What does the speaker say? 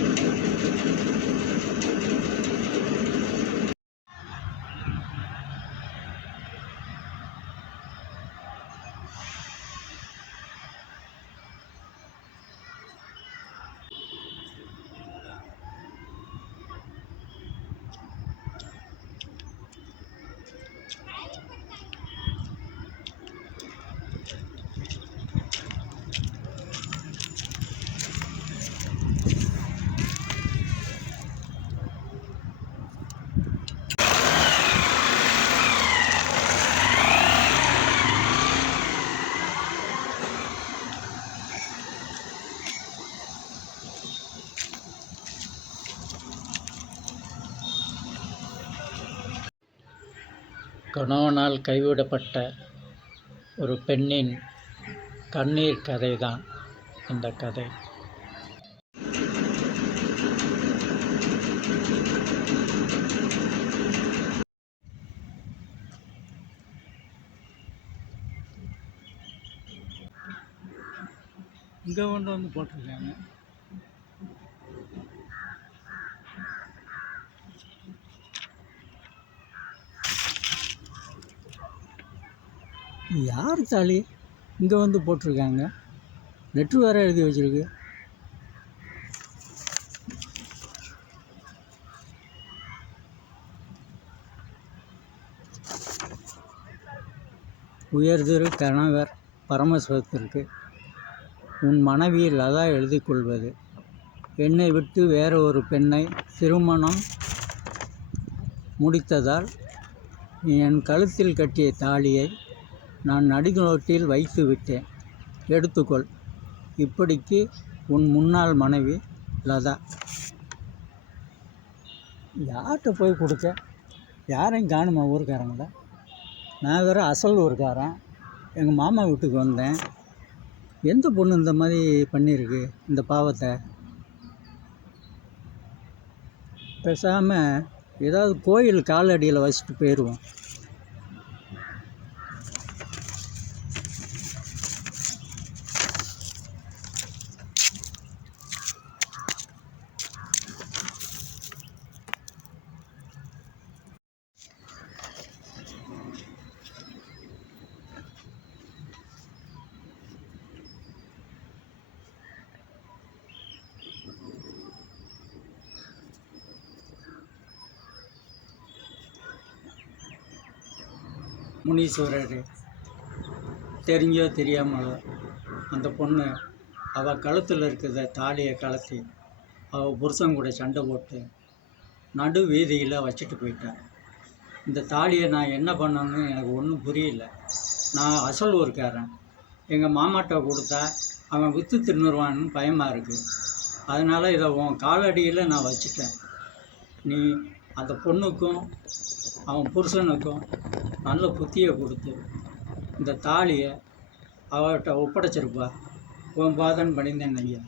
ハハハハ! கணவனால் கைவிடப்பட்ட ஒரு பெண்ணின் கண்ணீர் கதை தான் இந்த கதை. இங்கே கொண்டு வந்து போட்டிருக்காங்க. யார் தாலி? இங்கே வந்து போட்டிருக்காங்க. லெட்ரு வேறு எழுதி வச்சுருக்கு. உயர்திரு கணவர் பரமசிவத்திற்கு உன் மனைவி லதா எழுதி கொள்வது. என்னை விட்டு வேற ஒரு பெண்ணை திருமணம் முடித்ததால் என் கழுத்தில் கட்டிய தாலியை நான் நடுநோட்டில் வைத்து விட்டேன். எடுத்துக்கொள். இப்படிக்கு உன் முன்னாள் மனைவி லதா. யார்கிட்ட போய் கொடுக்க? யாரையும் காணுமா ஊருக்காரங்கள? நான் வேறு அசல் ஊருக்காரன். எங்கள் மாமா வீட்டுக்கு வந்தேன். எந்த பொண்ணு இந்த மாதிரி பண்ணியிருக்கு இந்த பாவத்தை? பேசாமல் ஏதாவது கோயில் காலடியில் வச்சுட்டு போயிடுவோம் முனீஸ்வரர். தெரிஞ்சோ தெரியாமலோ அந்த பொண்ணு அவள் கழுத்தில் இருக்கிற தாலியை கலத்தி அவள் புருஷன் கூட சண்டை போட்டு நடு வீதியில் வச்சுட்டு போயிட்டேன் இந்த தாலியை நான் என்ன பண்ணணும்னு எனக்கு ஒன்றும் புரியல. நான் அசல் ஊருக்காரன். எங்கள் மாமாட்ட கொடுத்தா அவன் விற்று தின்னுருவான்னு பயமாக இருக்குது அதனால் இதை உன் காலடியில் நான் வச்சுட்டேன். நீ அந்த பொண்ணுக்கும் அவன் புருஷனுக்கும் நல்ல புத்தியை கொடுத்து இந்த தாலியை அவர்கிட்ட ஒப்படைச்சிருப்பா உன் பாதன் பணிந்தேன் ஐயா.